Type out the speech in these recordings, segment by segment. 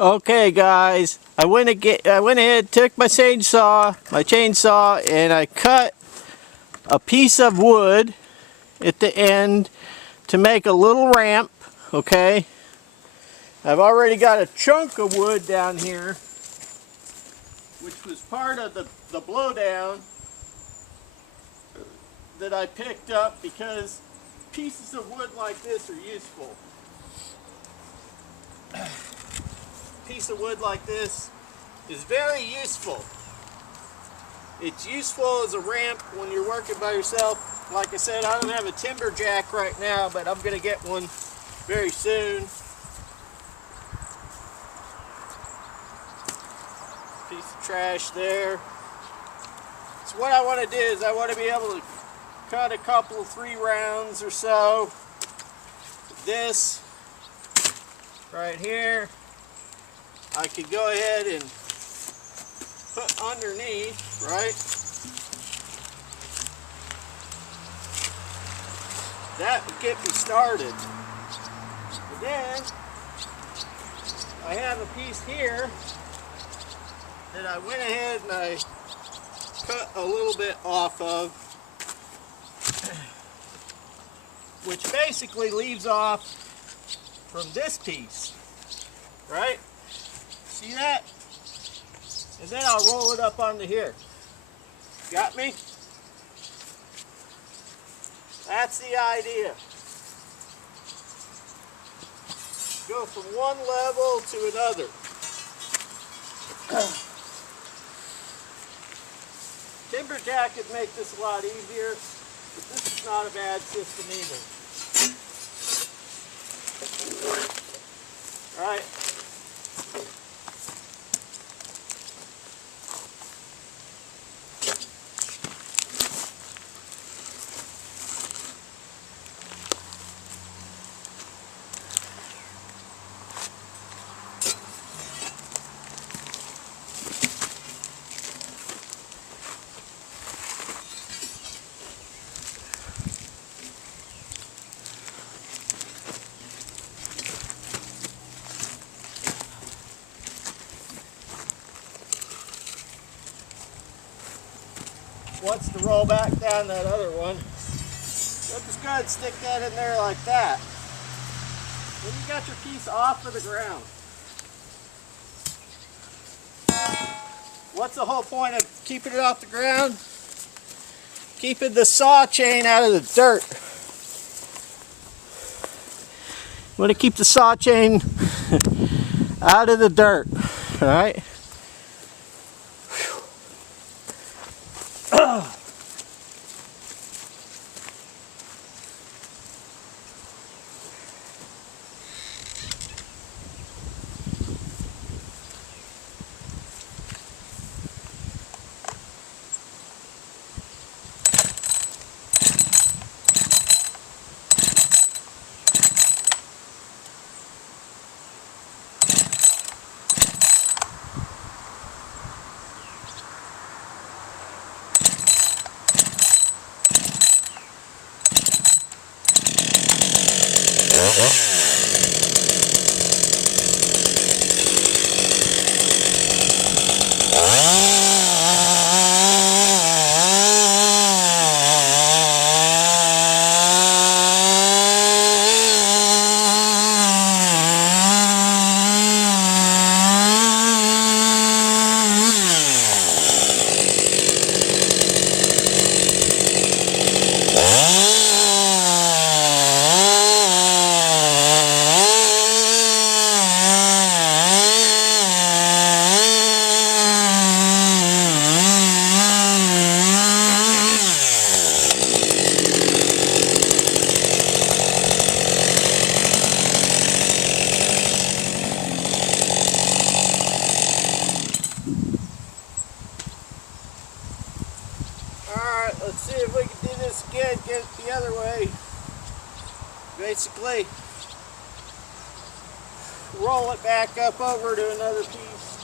Okay guys, I went ahead, took my chainsaw, and I cut a piece of wood at the end to make a little ramp, okay? I've already got a chunk of wood down here, which was part of the blowdown that I picked up because pieces of wood like this are useful. Piece of wood like this is very useful. It's useful as a ramp when you're working by yourself. Like I said, I don't have a timber jack right now, but I'm going to get one very soon. Piece of trash there. So what I want to do is I want to be able to cut a couple, 3 rounds or so. This right here, I could go ahead and put underneath, right? That would get me started. And then I have a piece here that I went ahead and I cut a little bit off of, which basically leaves off from this piece, right? See that? And then I'll roll it up onto here. Got me? That's the idea. Go from one level to another. Timber jack would make this a lot easier, but this is not a bad system either. All right. Once to roll back down that other one, let's just go ahead and stick that in there like that. Then you got your piece off of the ground. What's the whole point of keeping it off the ground? Keeping the saw chain out of the dirt. You want to keep the saw chain out of the dirt, all right? Let's see if we can do this again, get it the other way. Basically, roll it back up over to another piece.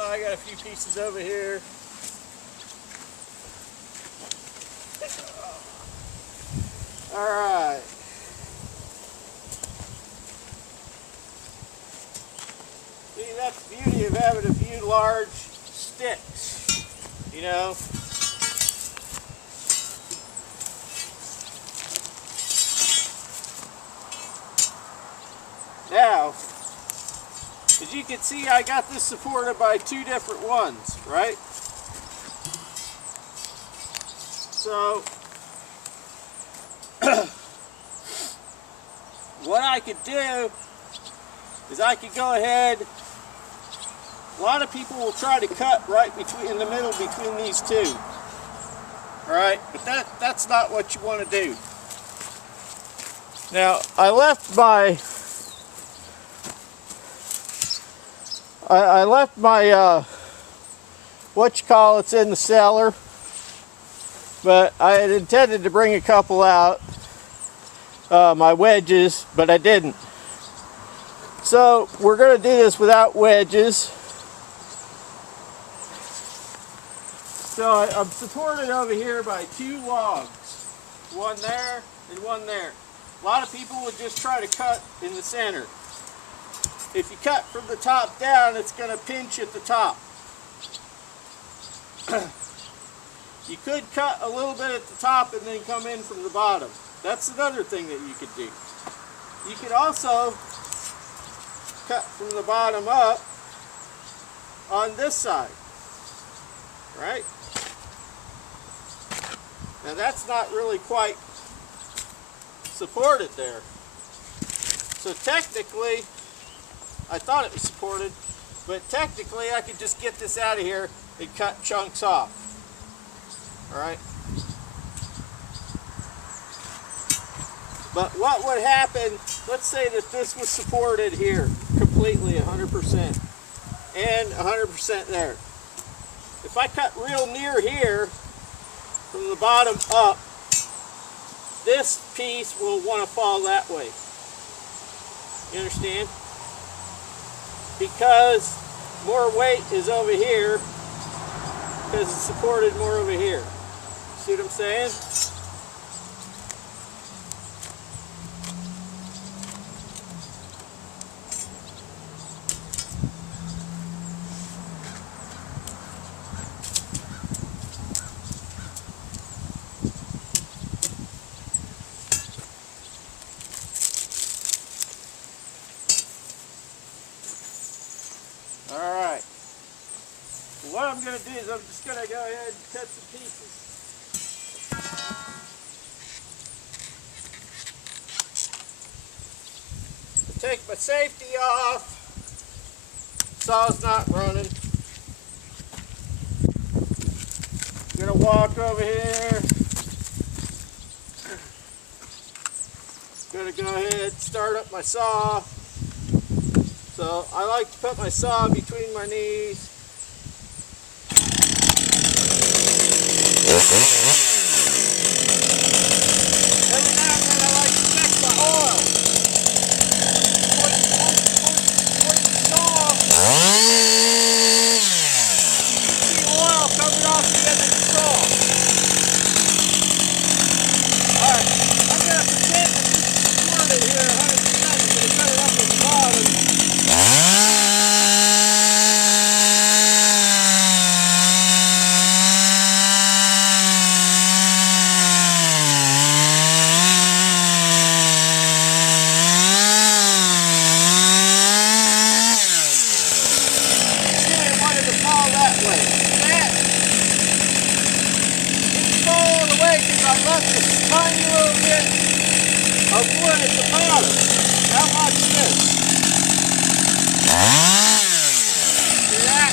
I got a few pieces over here. Alright. See, that's the beauty of having a few large sticks, you know. Now, as you can see, I got this supported by two different ones, right? So, what I could do is I could go ahead. A lot of people will try to cut right in the middle between these two. Alright, but that's not what you want to do. Now, I left my whatchamacallit's in the cellar, but I had intended to bring a couple out, my wedges, but I didn't. So we're going to do this without wedges. So I'm supported over here by two logs, one there and one there. A lot of people would just try to cut in the center. If you cut from the top down, it's going to pinch at the top. You could cut a little bit at the top and then come in from the bottom. That's another thing that you could do. You could also cut from the bottom up on this side, right? Now that's not really quite supported there. So technically, I thought it was supported, but technically I could just get this out of here and cut chunks off. Alright? But what would happen, let's say that this was supported here completely 100% and 100% there. If I cut real near here from the bottom up, this piece will want to fall that way. You understand? Because more weight is over here because it's supported more over here. See what I'm saying? Alright. What I'm going to do is I'm just going to go ahead and cut some pieces. Take my safety off. Saw's not running. I'm going to walk over here. Going to go ahead and start up my saw. So I like to put my saw between my knees. Every now and then I like to check my oil. Point the saw. See oil coming off the end of the saw. Alright, I'm going to pretend that this is supported here 100%. I'm going to cut it up at the bottom. I left a tiny little bit of wood at the bottom. Now watch this. See that?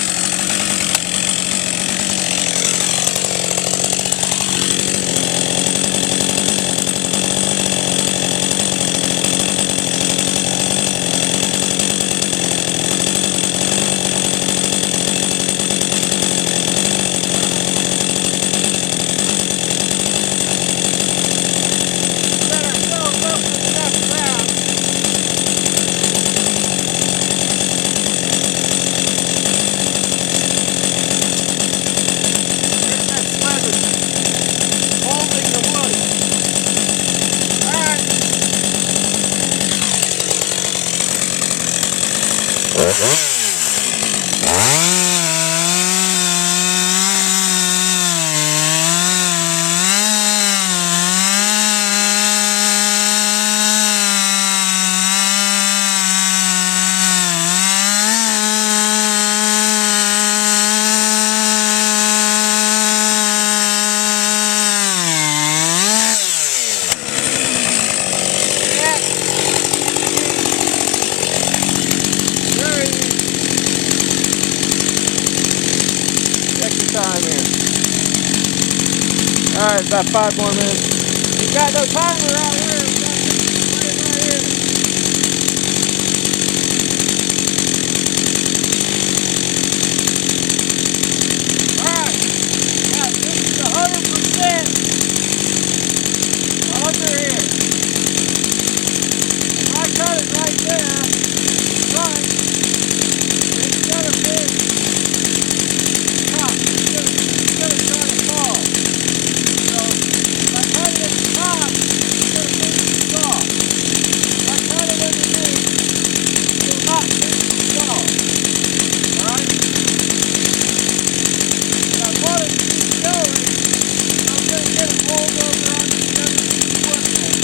Alright, about 5 more minutes. You got no timer out here. We got this right here. Alright. Now, this is 100% under here. If I cut it right there, right, it's gonna fit top. It's gonna try to fall. So if I cut it at the top, it's gonna fit the saw. If I cut it underneath, it will not fit the saw. Alright? And I want it to keep going. I'm gonna get it rolled over onto the other wood there.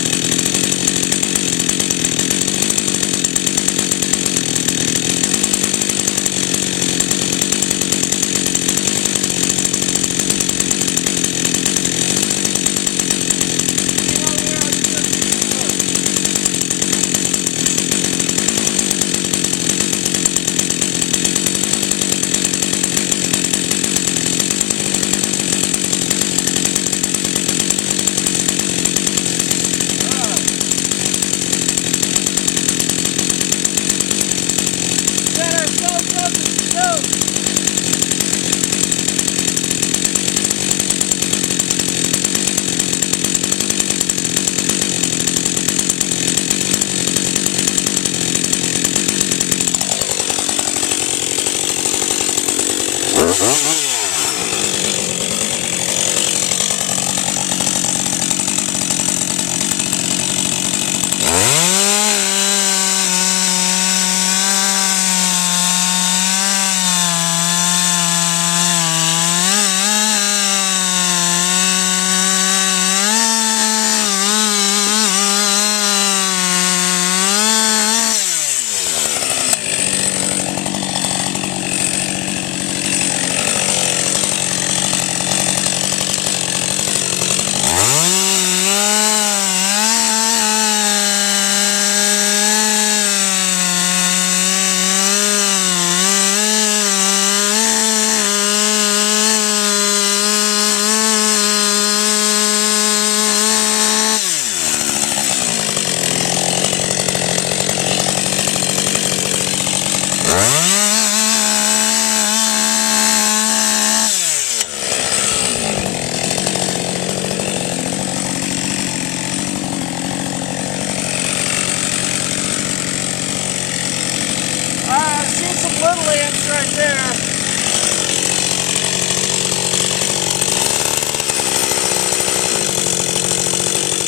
Little ants right there.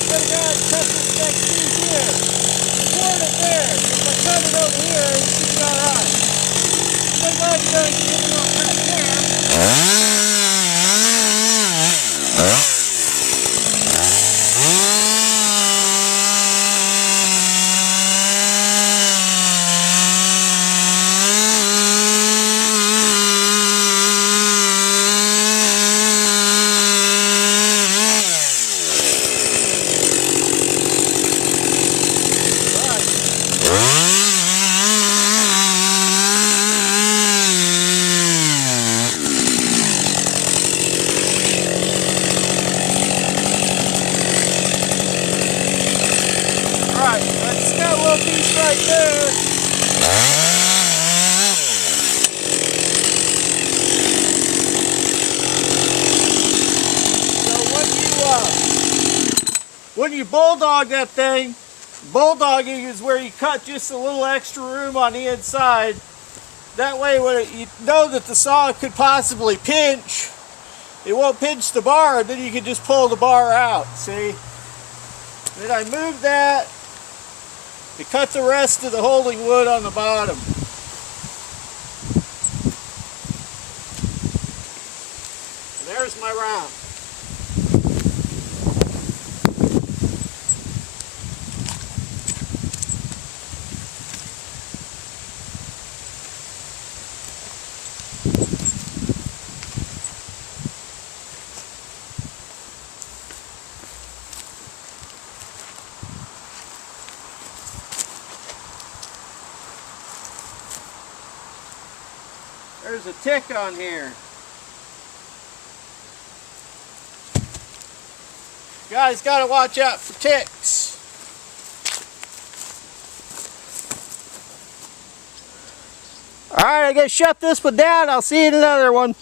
Gonna go ahead and cut this next piece here. Support it there. If I cut it over here, it should be alright. Gonna go ahead and get it on right there. Piece right there. So when you bulldog that thing, bulldogging is where you cut just a little extra room on the inside. That way when you know that the saw could possibly pinch, it won't pinch the bar, and then you can just pull the bar out, see? Then I move that to cut the rest of the holding wood on the bottom. And there's my round. There's a tick on here. Guys gotta watch out for ticks. Alright, I gotta shut this one down. I'll see you in another one.